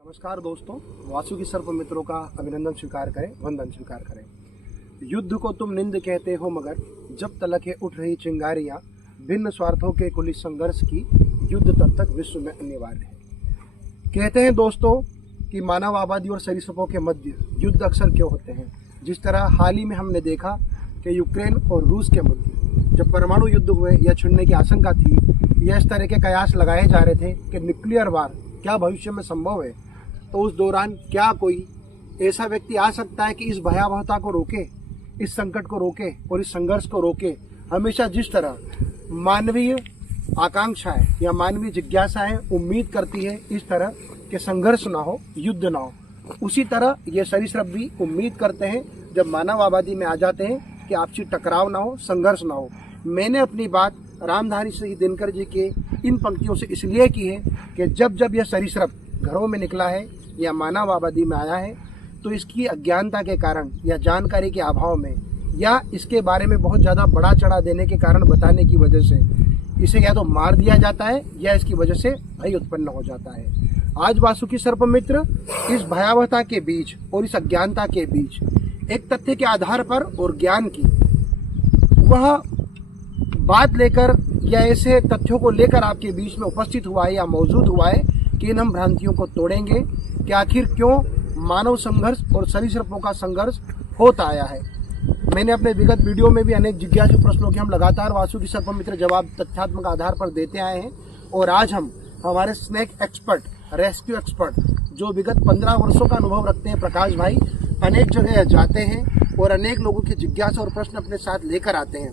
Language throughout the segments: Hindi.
नमस्कार दोस्तों, वासुकी सर्प मित्रों का अभिनंदन स्वीकार करें, वंदन स्वीकार करें। युद्ध को तुम निंद कहते हो, मगर जब तलक है उठ रही चिंगारियां, भिन्न स्वार्थों के कुल संघर्ष की युद्ध तब तक विश्व में अनिवार्य है। कहते हैं दोस्तों कि मानव आबादी और सरीसृपों के मध्य युद्ध अक्सर क्यों होते हैं। जिस तरह हाल ही में हमने देखा कि यूक्रेन और रूस के मध्य जब परमाणु युद्ध हुए या छिड़ने की आशंका थी, या इस तरह के कयास लगाए जा रहे थे कि न्यूक्लियर वार क्या भविष्य में संभव है, तो उस दौरान क्या कोई ऐसा व्यक्ति आ सकता है कि इस भयावहता को रोके, इस संकट को रोके और इस संघर्ष को रोके। हमेशा जिस तरह मानवीय आकांक्षाएं या मानवीय जिज्ञासाएं उम्मीद करती है इस तरह के संघर्ष ना हो, युद्ध ना हो, उसी तरह ये सरीसृप भी उम्मीद करते हैं जब मानव आबादी में आ जाते हैं कि आपसी टकराव ना हो, संघर्ष ना हो। मैंने अपनी बात रामधारी सिंह दिनकर जी के इन पंक्तियों से इसलिए की है कि जब जब यह सरीसृप घरों में निकला है या मानव आबादी में आया है, तो इसकी अज्ञानता के कारण या जानकारी के अभाव में या इसके बारे में बहुत ज़्यादा बड़ा चढ़ा देने के कारण बताने की वजह से इसे या तो मार दिया जाता है या इसकी वजह से भय उत्पन्न हो जाता है। आज वासुकी सर्प मित्र इस भयावहता के बीच और इस अज्ञानता के बीच एक तथ्य के आधार पर और ज्ञान की वह बात लेकर या ऐसे तथ्यों को लेकर आपके बीच में उपस्थित हुआ है या मौजूद हुआ है कि इन हम भ्रांतियों को तोड़ेंगे कि आखिर क्यों मानव संघर्ष और सरीसृपों का संघर्ष होता आया है। मैंने अपने विगत वीडियो में भी अनेक जिज्ञासु प्रश्नों के हम लगातार वासुकी सर्प मित्र जवाब तथ्यात्मक आधार पर देते आए हैं, और आज हम हमारे स्नेक एक्सपर्ट, रेस्क्यू एक्सपर्ट जो विगत 15 वर्षों का अनुभव रखते हैं प्रकाश भाई, अनेक जगह जाते हैं और अनेक लोगों की जिज्ञासा और प्रश्न अपने साथ लेकर आते हैं।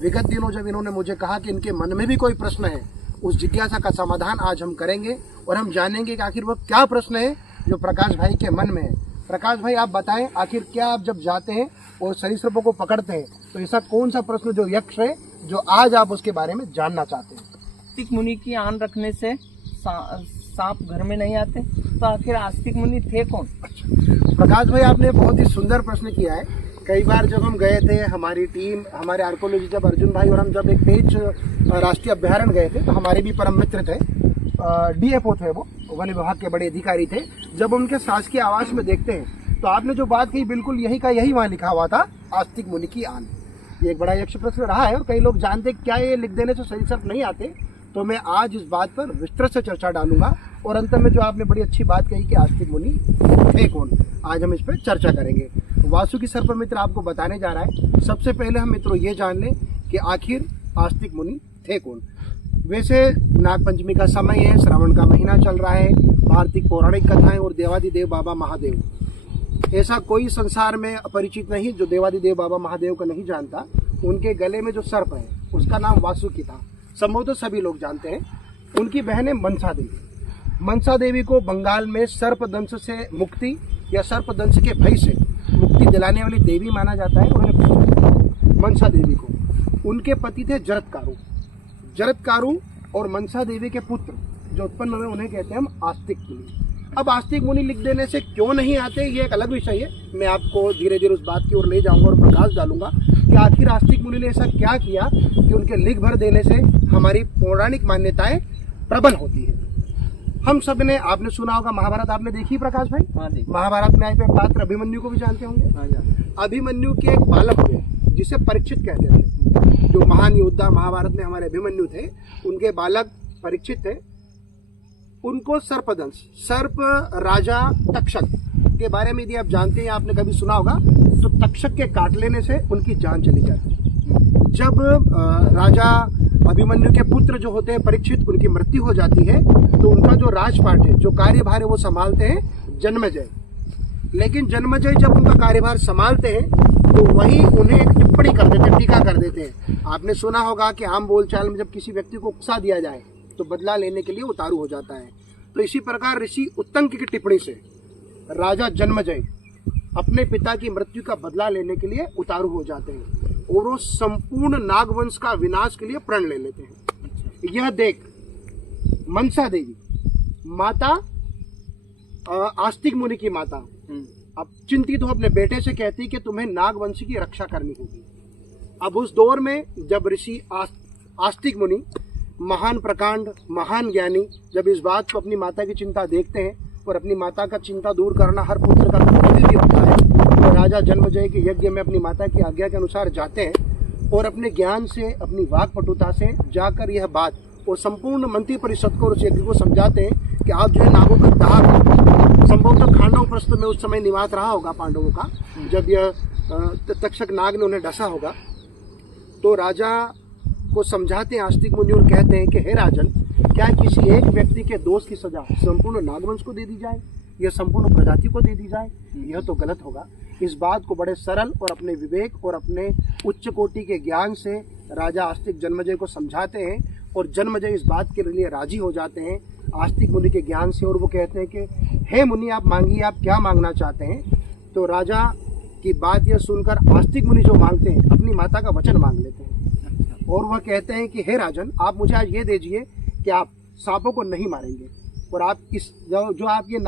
विगत दिनों जब इन्होंने मुझे कहा कि इनके मन में भी कोई प्रश्न है, उस जिज्ञासा का समाधान आज हम करेंगे और हम जानेंगे कि आखिर वह क्या प्रश्न है जो प्रकाश भाई के मन में है। प्रकाश भाई आप बताएं, आखिर क्या आप जब जाते हैं और सरीसृपों को पकड़ते हैं तो ऐसा कौन सा प्रश्न जो यक्ष है जो आज आप उसके बारे में जानना चाहते हैं। आस्तिक मुनि की आन रखने से सांप घर में नहीं आते, तो आखिर आस्तिक मुनि थे कौन? अच्छा प्रकाश भाई, आपने बहुत ही सुंदर प्रश्न किया है। कई बार जब हम गए थे, हमारी टीम, हमारे आर्कोलॉजी जब अर्जुन भाई और हम जब एक पेज राष्ट्रीय अभ्यारण्य गए थे, तो हमारे भी परम मित्र थे, डीएफओ थे, वो वन विभाग के बड़े अधिकारी थे। जब उनके शासकीय आवास में देखते हैं तो आपने जो बात कही बिल्कुल यही का यही वहाँ लिखा हुआ था, आस्तिक मुनि की आन। ये एक बड़ा यक्ष प्रश्न रहा है और कई लोग जानते क्या ये लिख देने से सरीसृप नहीं आते। तो मैं आज इस बात पर विस्तृत से चर्चा डालूंगा और अंत में जो आपने बड़ी अच्छी बात कही कि आस्तिक मुनि थे कौन, आज हम इस पर चर्चा करेंगे। वासुकी सर्प मित्र आपको बताने जा रहा है। सबसे पहले हम मित्रों ये जान लें कि आखिर आस्तिक मुनि थे कौन। वैसे नागपंचमी का समय है, श्रावण का महीना चल रहा है, भारतीय पौराणिक कथाएं और देवादिदेव बाबा महादेव, ऐसा कोई संसार में अपरिचित नहीं जो देवादिदेव बाबा महादेव को नहीं जानता। उनके गले में जो सर्प है उसका नाम वासुकी था, संभवतः सभी लोग जानते हैं। उनकी बहन है मनसा देवी। मनसा देवी को बंगाल में सर्पदंश से मुक्ति या सर्पदंश के भय से मुक्ति दिलाने वाली देवी माना जाता है। उन्हें मनसा देवी को उनके पति थे जरत्कारु और मनसा देवी के पुत्र जो उत्पन्न हुए उन्हें कहते हैं हम आस्तिक मुनि। अब आस्तिक मुनि लिख देने से क्यों नहीं आते, ये एक अलग विषय है। मैं आपको धीरे धीरे उस बात की ओर ले जाऊंगा और प्रकाश डालूंगा कि आखिर आस्तिक मुनि ने ऐसा क्या किया कि उनके लिख भर देने से हमारी पौराणिक मान्यताएं प्रबल होती है। हम सब ने, आपने सुना होगा महाभारत, आपने देखी प्रकाश भाई? हाँ, महाभारत में आए पे पात्र अभिमन्यु को भी जानते होंगे। अभिमन्यु के एक बालक हुए जिसे परीक्षित कहते थे, जो महान योद्धा महाभारत में हमारे अभिमन्यु थे, उनके बालक परीक्षित थे। उनको सर्पदंश, सर्प राजा तक्षक के बारे में यदि आप जानते हैं, आपने कभी सुना होगा, तो तक्षक के काट लेने से उनकी जान चली जाती है। जब राजा अभिमन्यु के पुत्र जो होते हैं परीक्षित, उनकी मृत्यु हो जाती है, तो उनका जो राजपाट है, जो कार्यभार है, वो संभालते हैं जन्मेजय। लेकिन जन्मेजय जब उनका कार्यभार संभालते हैं तो वही उन्हें एक टिप्पणी कर देते हैं, टीका कर देते हैं। आपने सुना होगा कि आम बोलचाल में जब किसी व्यक्ति को उकसा दिया जाए तो बदला लेने के लिए उतारू हो जाता है। तो इसी प्रकार ऋषि उत्तंक की टिप्पणी से राजा जन्मेजय अपने पिता की मृत्यु का बदला लेने के लिए उतारू हो जाते हैं और वो संपूर्ण नागवंश का विनाश के लिए प्रण ले लेते हैं। यह देख मनसा देवी, माता आस्तिक मुनि की माता, अब चिंतित हो अपने बेटे से कहती कि तुम्हें नागवंश की रक्षा करनी होगी। अब उस दौर में जब ऋषि आस्तिक मुनि, महान प्रकांड, महान ज्ञानी, जब इस बात को अपनी माता की चिंता देखते हैं और अपनी माता का चिंता दूर करना हर पुत्र का कर्तव्य भी होता है। तो राजा जन्मेजय के यज्ञ में अपनी माता की आज्ञा के अनुसार जाते हैं और अपने ज्ञान से, अपनी वाक्पटुता से जाकर यह बात और संपूर्ण मंत्री परिषद को, उस यज्ञ को समझाते हैं कि आप जो है नागों का दाह करो। संभवतः खांडव प्रस्थ में उस समय निवास रहा होगा पांडवों का, जब यह तक्षक नाग ने उन्हें डसा होगा। तो राजा को समझाते हैं आस्तिक मुनि और कहते हैं कि हे राजन, क्या किसी एक व्यक्ति के दोष की सजा संपूर्ण नागवंश को दे दी जाए या संपूर्ण प्रजाति को दे दी जाए? यह तो गलत होगा। इस बात को बड़े सरल और अपने विवेक और अपने उच्च कोटि के ज्ञान से राजा आस्तिक जन्मेजय को समझाते हैं और जन्मेजय इस बात के लिए राजी हो जाते हैं आस्तिक मुनि के ज्ञान से। और वो कहते हैं कि हे मुनि, आप मांगिए, आप क्या मांगना चाहते हैं? तो राजा की बात यह सुनकर आस्तिक मुनि जो मांगते हैं, अपनी माता का वचन मांग लेते हैं और वह कहते हैं कि हे राजन, आप मुझे आज ये दीजिए कि आप सांपों को नहीं मारेंगे और आप इस जो आप ये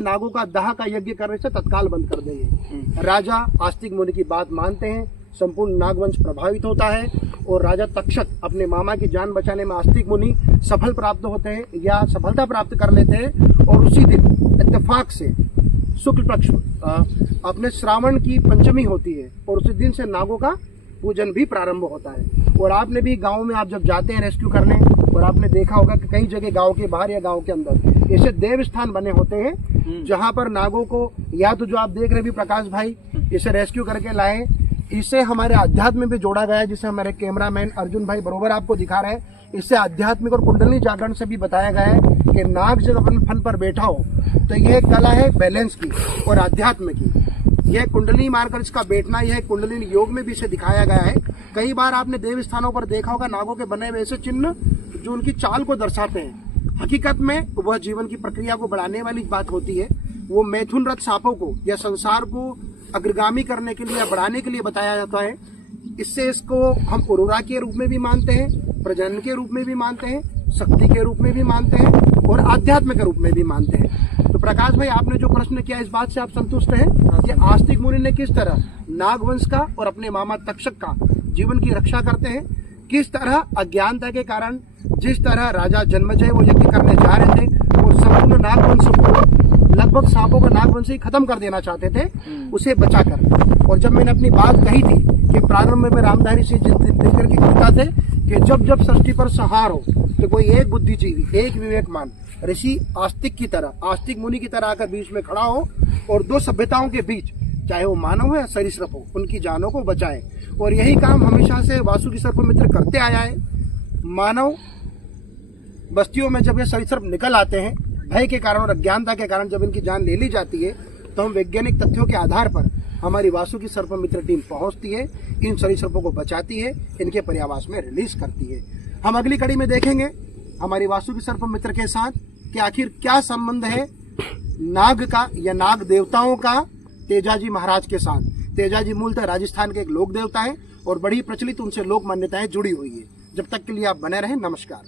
नागों का दाह का यज्ञ करने से तत्काल बंद कर देंगे। राजा आस्तिक मुनि की बात मानते हैं, संपूर्ण नागवंश प्रभावित होता है और राजा तक्षक अपने मामा की जान बचाने में आस्तिक मुनि सफल प्राप्त होते हैं या सफलता प्राप्त कर लेते हैं। और उसी दिन इत्तेफाक से शुक्ल पक्ष अपने श्रावण की पंचमी होती है और उसी दिन से नागों का पूजन भी प्रारंभ होता है। और आपने भी गांव में आप जब जाते हैं रेस्क्यू करने, और आपने देखा होगा कि कई जगह गांव के बाहर या गांव के अंदर ऐसे देव स्थान बने होते हैं जहां पर नागों को, या तो जो आप देख रहे भी प्रकाश भाई, इसे रेस्क्यू करके लाए, इसे हमारे अध्यात्म में भी जोड़ा गया है, जिसे हमारे कैमरामैन अर्जुन भाई बरोबर आपको दिखा रहे हैं। इससे आध्यात्मिक और कुंडली जागरण से भी बताया गया है कि नाग जब अपन फन पर बैठा हो तो यह कला है बैलेंस की और अध्यात्म की। यह कुंडली मारकर इसका बैठना, यह कुंडली योग में भी इसे दिखाया गया है। कई बार आपने देव स्थानों पर देखा होगा नागों के बने हुए ऐसे चिन्ह जो उनकी चाल को दर्शाते हैं। हकीकत में वह जीवन की प्रक्रिया को बढ़ाने वाली बात होती है। वो मैथुन रथ सांपों को या संसार को अग्रगामी करने के लिए या बढ़ाने के लिए बताया जाता है। इससे इसको हम उर्वरा के रूप में भी मानते हैं, प्रजनन के रूप में भी मानते हैं, शक्ति के रूप में भी मानते हैं और आध्यात्म के रूप में भी मानते हैं। तो प्रकाश भाई, आपने जो प्रश्न किया इस बात से आप संतुष्ट हैं कि आस्तिक मुनि ने किस तरह नागवंश का और अपने मामा तक्षक का जीवन की रक्षा करते हैं, किस तरह अज्ञानता के कारण जिस तरह राजा जन्मेजय वो यज्ञ करने जा रहे थे और संपूर्ण नागवंश को, लगभग सांपों का नागवंश ही खत्म कर देना चाहते थे, उसे बचाकर। और जब मैंने अपनी बात कही थी कि प्रारंभ में रामधारी सिंह दिनकर की कविता थे कि जब जब सृष्टि पर संहार हो तो कोई एक बुद्धिजीवी, एक विवेकमान ऋषि आस्तिक की तरह, आस्तिक मुनि की तरह आकर बीच में खड़ा हो और दो सभ्यताओं के बीच, चाहे वो मानव हो या सरीसृप हो, उनकी जानों को बचाए। और यही काम हमेशा से वासुकी सर्पमित्र करते आया है। मानव बस्तियों में जब ये सरीसृप निकल आते हैं, भय के कारण और अज्ञानता के कारण जब इनकी जान ले ली जाती है, तो हम वैज्ञानिक तथ्यों के आधार पर हमारी वासुकी सर्पमित्र टीम पहुंचती है, इन सरीसृपों को बचाती है, इनके पर्यावास में रिलीज करती है। हम अगली कड़ी में देखेंगे हमारी वासुकी सर्पमित्र के साथ कि आखिर क्या संबंध है नाग का या नाग देवताओं का तेजाजी महाराज के साथ। तेजाजी मूलतः राजस्थान के एक लोक देवता है और बड़ी प्रचलित उनसे लोक मान्यताएं जुड़ी हुई है। जब तक के लिए आप बने रहें, नमस्कार।